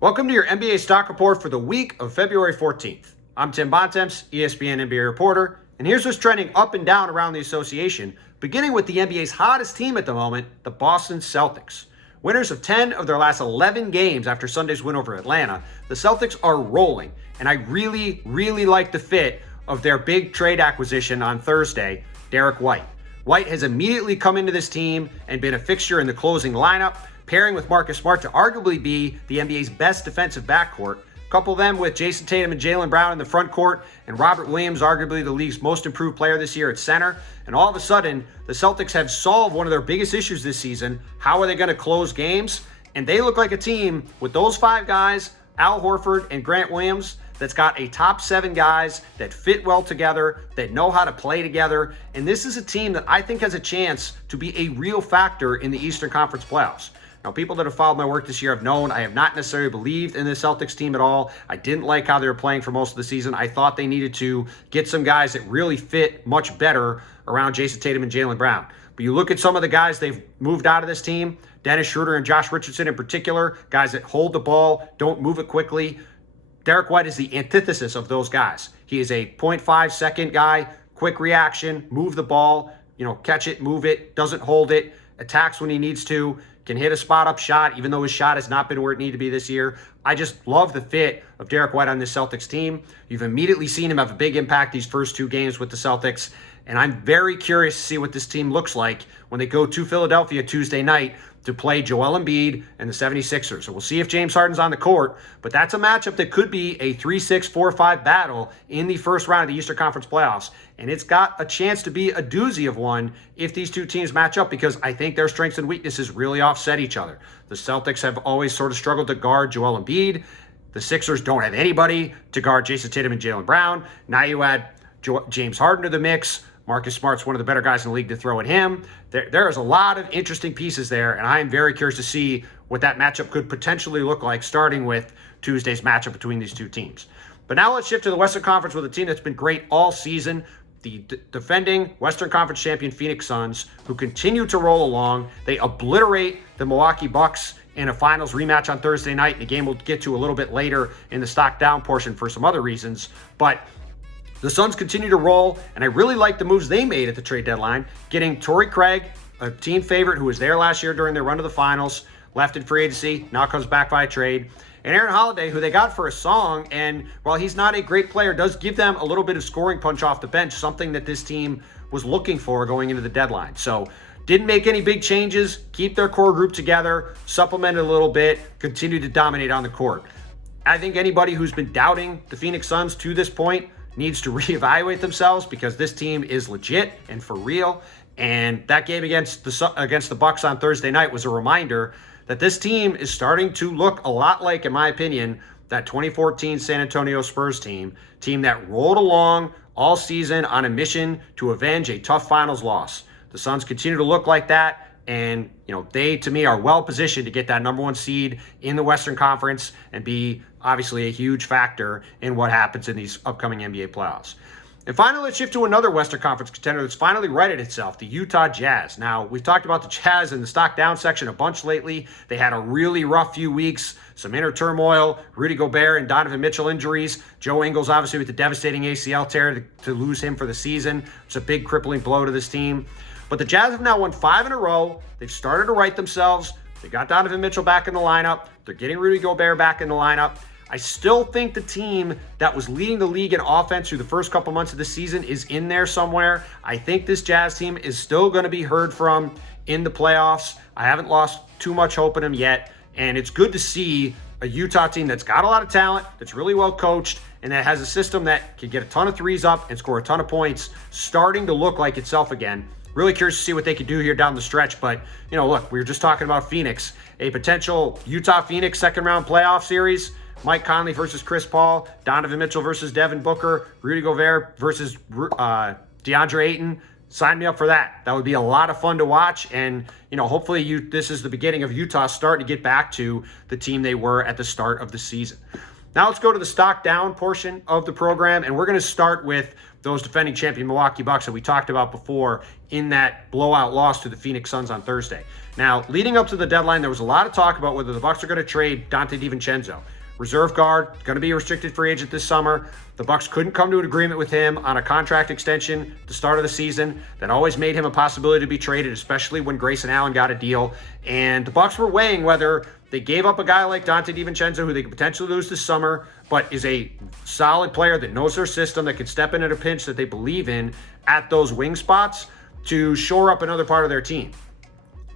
Welcome to your NBA stock report for the week of February 14th. I'm Tim Bontemps, ESPN NBA reporter, and here's what's trending up and down around the association, beginning with the NBA's hottest team at the moment, the Boston Celtics. Winners of 10 of their last 11 games after Sunday's win over Atlanta, the Celtics are rolling, and I really like the fit of their big trade acquisition on Thursday, Derek White. White has immediately come into this team and been a fixture in the closing lineup, pairing with Marcus Smart to arguably be the NBA's best defensive backcourt. Couple them with Jason Tatum and Jaylen Brown in the front court, and Robert Williams, arguably the league's most improved player this year at center. And all of a sudden, the Celtics have solved one of their biggest issues this season. How are they going to close games? And they look like a team with those five guys, Al Horford and Grant Williams, that's got a top 7 guys that fit well together, that know how to play together. And this is a team that I think has a chance to be a real factor in the Eastern Conference playoffs. Now, people that have followed my work this year have known I have not necessarily believed in the Celtics team at all. I didn't like how they were playing for most of the season. I thought they needed to get some guys that really fit much better around Jason Tatum and Jaylen Brown. But you look at some of the guys they've moved out of this team, Dennis Schroeder and Josh Richardson in particular, guys that hold the ball, don't move it quickly. Derek White is the antithesis of those guys. He is a 0.5 second guy, quick reaction, move the ball, catch it, move it, doesn't hold it, attacks when he needs to, can hit a spot-up shot, even though his shot has not been where it needed to be this year. I just love the fit of Derek White on this Celtics team. You've immediately seen him have a big impact these first 2 games with the Celtics, and I'm very curious to see what this team looks like when they go to Philadelphia Tuesday night to play Joel Embiid and the 76ers. So we'll see if James Harden's on the court, but that's a matchup that could be a 3-6, 4-5 battle in the first round of the Eastern Conference playoffs, and it's got a chance to be a doozy of one if these two teams match up, because I think their strengths and weaknesses really offset each other. The Celtics have always sort of struggled to guard Joel Embiid. The Sixers don't have anybody to guard Jason Tatum and Jaylen Brown. Now you add James Harden to the mix. Marcus Smart's one of the better guys in the league to throw at him. There is a lot of interesting pieces there, and I am very curious to see what that matchup could potentially look like, starting with Tuesday's matchup between these two teams. But now let's shift to the Western Conference with a team that's been great all season, the defending Western Conference champion Phoenix Suns, who continue to roll along. They obliterate the Milwaukee Bucks in a finals rematch on Thursday night, in a game we'll get to a little bit later in the stock down portion for some other reasons. But the Suns continue to roll, and I really like the moves they made at the trade deadline, getting Torrey Craig, a team favorite who was there last year during their run to the finals, left in free agency, now comes back via trade, and Aaron Holiday, who they got for a song, and while he's not a great player, does give them a little bit of scoring punch off the bench, something that this team was looking for going into the deadline. So didn't make any big changes, keep their core group together, supplemented a little bit, continue to dominate on the court. I think anybody who's been doubting the Phoenix Suns to this point needs to reevaluate themselves, because this team is legit and for real. And that game against the Bucks on Thursday night was a reminder that this team is starting to look a lot like, in my opinion, that 2014 San Antonio Spurs team that rolled along all season on a mission to avenge a tough finals loss. The Suns continue to look like that, and they, to me, are well positioned to get that number 1 seed in the Western Conference and be obviously a huge factor in what happens in these upcoming NBA playoffs. And finally, let's shift to another Western Conference contender that's finally righted itself, the Utah Jazz. Now, we've talked about the Jazz in the stock down section a bunch lately. They had a really rough few weeks, some inner turmoil, Rudy Gobert and Donovan Mitchell injuries, Joe Ingles obviously with the devastating ACL tear to lose him for the season. It's a big crippling blow to this team. But the Jazz have now won 5 in a row. They've started to right themselves. They got Donovan Mitchell back in the lineup. They're getting Rudy Gobert back in the lineup. I still think the team that was leading the league in offense through the first couple months of the season is in there somewhere. I think this Jazz team is still going to be heard from in the playoffs. I haven't lost too much hope in them yet. And it's good to see a Utah team that's got a lot of talent, that's really well coached, and that has a system that can get a ton of threes up and score a ton of points, starting to look like itself again. Really curious to see what they can do here down the stretch. But, look, we were just talking about Phoenix. A potential Utah-Phoenix second-round playoff series. Mike Conley versus Chris Paul. Donovan Mitchell versus Devin Booker. Rudy Gobert versus DeAndre Ayton. Sign me up for that. That would be a lot of fun to watch. And, hopefully this is the beginning of Utah starting to get back to the team they were at the start of the season. Now let's go to the stock down portion of the program, and we're going to start with those defending champion Milwaukee Bucks that we talked about before in that blowout loss to the Phoenix Suns on Thursday. Now, leading up to the deadline, there was a lot of talk about whether the Bucks are going to trade Donte DiVincenzo. Reserve guard, going to be a restricted free agent this summer. The Bucks couldn't come to an agreement with him on a contract extension at the start of the season. That always made him a possibility to be traded, especially when Grayson Allen got a deal. And the Bucks were weighing whether they gave up a guy like Donte DiVincenzo, who they could potentially lose this summer, but is a solid player that knows their system, that can step in at a pinch that they believe in at those wing spots to shore up another part of their team.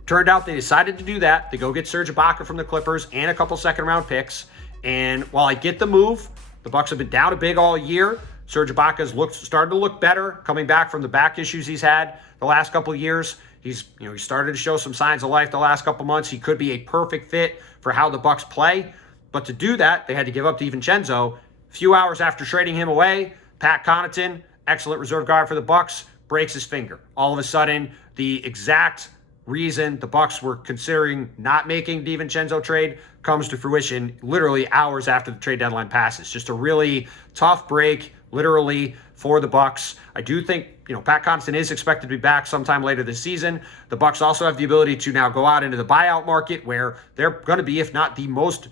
Turned out they decided to do that. They go get Serge Ibaka from the Clippers and a couple second-round picks. And while I get the move, the Bucks have been down a big all year. Serge Ibaka's started to look better, coming back from the back issues he's had the last couple of years. He started to show some signs of life the last couple months. He could be a perfect fit for how the Bucks play. But to do that, they had to give up DiVincenzo. A few hours after trading him away, Pat Connaughton, excellent reserve guard for the Bucks, breaks his finger. All of a sudden, the exact reason the Bucks were considering not making DiVincenzo trade comes to fruition literally hours after the trade deadline passes. Just a really tough break, literally, for the Bucks. I do think, Pat Connaughton is expected to be back sometime later this season. The Bucks also have the ability to now go out into the buyout market, where they're going to be, if not the most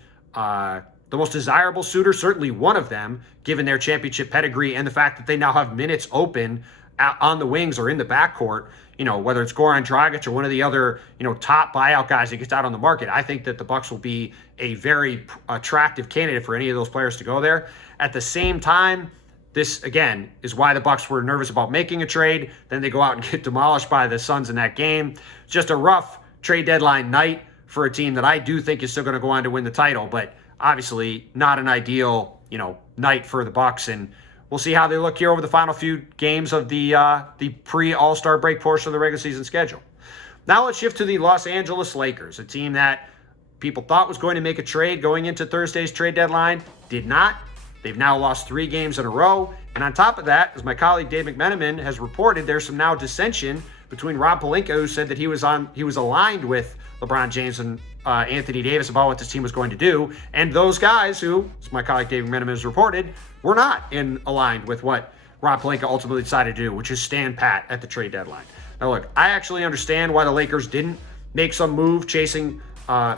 desirable suitor, certainly one of them, given their championship pedigree and the fact that they now have minutes open on the wings or in the backcourt. Whether it's Goran Dragic or one of the other, top buyout guys that gets out on the market. I think that the Bucks will be a very attractive candidate for any of those players to go there. At the same time, this, again, is why the Bucks were nervous about making a trade. Then they go out and get demolished by the Suns in that game. Just a rough trade deadline night for a team that I do think is still going to go on to win the title, but obviously not an ideal, night for the Bucks. And we'll see how they look here over the final few games of the pre-All-Star break portion of the regular season schedule. Now let's shift to the Los Angeles Lakers, a team that people thought was going to make a trade going into Thursday's trade deadline. Did not. They've now lost 3 games in a row. And on top of that, as my colleague Dave McMenamin has reported, there's some now dissension between Rob Pelinka, who said that he was aligned with LeBron James and Anthony Davis about what this team was going to do. And those guys who, as my colleague Dave McMenamin has reported, were not aligned with what Rob Pelinka ultimately decided to do, which is stand pat at the trade deadline. Now look, I actually understand why the Lakers didn't make some move chasing,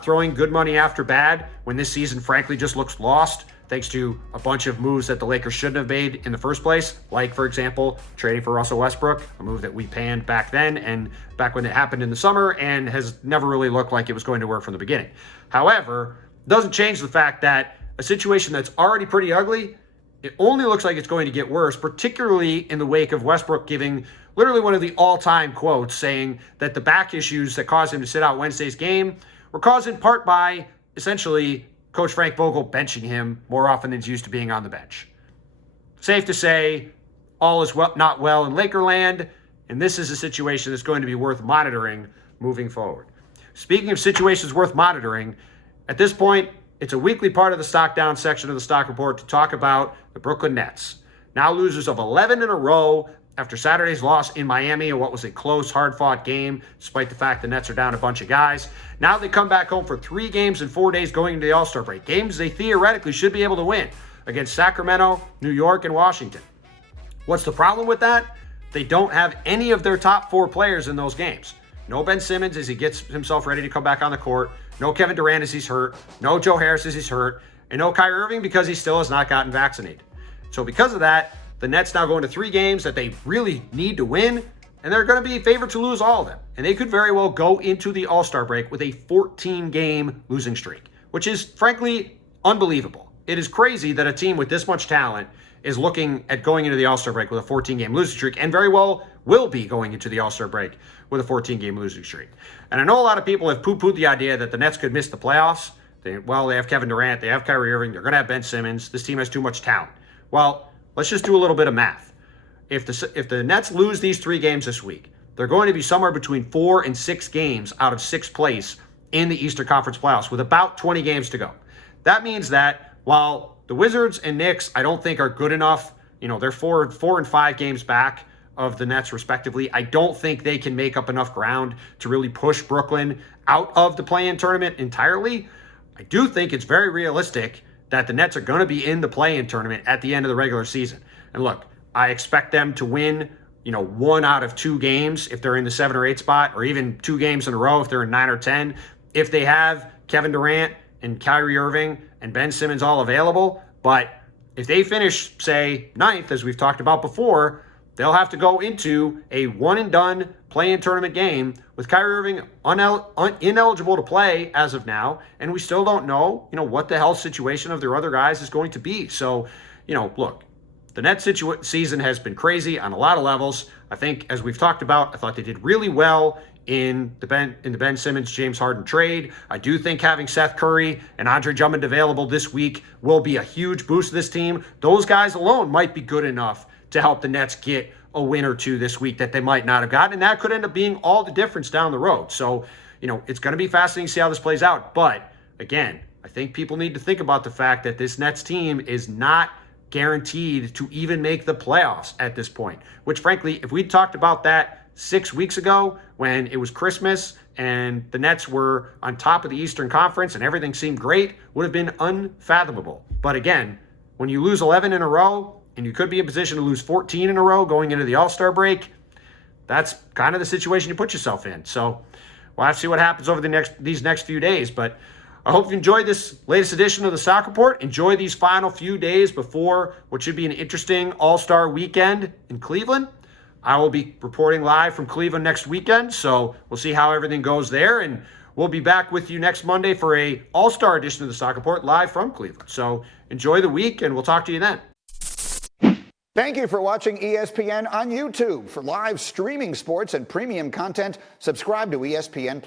throwing good money after bad when this season frankly just looks lost, thanks to a bunch of moves that the Lakers shouldn't have made in the first place, like, for example, trading for Russell Westbrook, a move that we panned back then and back when it happened in the summer and has never really looked like it was going to work from the beginning. However, it doesn't change the fact that a situation that's already pretty ugly, it only looks like it's going to get worse, particularly in the wake of Westbrook giving literally one of the all-time quotes saying that the back issues that caused him to sit out Wednesday's game were caused in part by, essentially, Coach Frank Vogel benching him more often than he's used to being on the bench. Safe to say, all is not well in Lakerland, and this is a situation that's going to be worth monitoring moving forward. Speaking of situations worth monitoring, at this point, it's a weekly part of the Stock Down section of the Stock Report to talk about the Brooklyn Nets. Now losers of 11 in a row after Saturday's loss in Miami in what was a close, hard-fought game, despite the fact the Nets are down a bunch of guys. Now they come back home for 3 games in 4 days going into the All-Star break. Games they theoretically should be able to win against Sacramento, New York, and Washington. What's the problem with that? They don't have any of their top 4 players in those games. No Ben Simmons as he gets himself ready to come back on the court. No Kevin Durant as he's hurt. No Joe Harris as he's hurt. And no Kyrie Irving because he still has not gotten vaccinated. So because of that, the Nets now go into 3 games that they really need to win, and they're going to be favored to lose all of them. And they could very well go into the All-Star break with a 14-game losing streak, which is, frankly, unbelievable. It is crazy that a team with this much talent is looking at going into the All-Star break with a 14-game losing streak, and very well will be going into the All-Star break with a 14-game losing streak. And I know a lot of people have poo-pooed the idea that the Nets could miss the playoffs. They have Kevin Durant, they have Kyrie Irving, they're going to have Ben Simmons. This team has too much talent. Well, let's just do a little bit of math. If the Nets lose these 3 games this week, they're going to be somewhere between 4 and 6 games out of 6th place in the Eastern Conference playoffs with about 20 games to go. That means that while the Wizards and Knicks, I don't think are good enough, they're 4 and 5 games back of the Nets respectively. I don't think they can make up enough ground to really push Brooklyn out of the play-in tournament entirely. I do think it's very realistic that the Nets are going to be in the play-in tournament at the end of the regular season. And look, I expect them to win, 1 out of 2 games if they're in the 7 or 8 spot, or even 2 games in a row if they're in 9 or 10. If they have Kevin Durant and Kyrie Irving and Ben Simmons all available. But if they finish, say, 9th, as we've talked about before, they'll have to go into a one-and-done play-in tournament game with Kyrie Irving ineligible to play as of now, and we still don't know, what the health situation of their other guys is going to be. So, look, the Nets season has been crazy on a lot of levels. I think, as we've talked about, I thought they did really well in the Ben Simmons, James Harden trade. I do think having Seth Curry and Andre Drummond available this week will be a huge boost to this team. Those guys alone might be good enough to help the Nets get a win or 2 this week that they might not have gotten, and that could end up being all the difference down the road. So, it's going to be fascinating to see how this plays out. But, again, I think people need to think about the fact that this Nets team is not guaranteed to even make the playoffs at this point, which, frankly, if we talked about that 6 weeks ago when it was Christmas and the Nets were on top of the Eastern Conference and everything seemed great, would have been unfathomable. But, again, when you lose 11 in a row, and you could be in position to lose 14 in a row going into the All-Star break, that's kind of the situation you put yourself in. So we'll have to see what happens over these next few days. But I hope you enjoyed this latest edition of the Stock Report. Enjoy these final few days before what should be an interesting All-Star weekend in Cleveland. I will be reporting live from Cleveland next weekend, so we'll see how everything goes there. And we'll be back with you next Monday for a All-Star edition of the Stock Report live from Cleveland. So enjoy the week, and we'll talk to you then. Thank you for watching ESPN on YouTube. For live streaming sports and premium content, subscribe to ESPN+.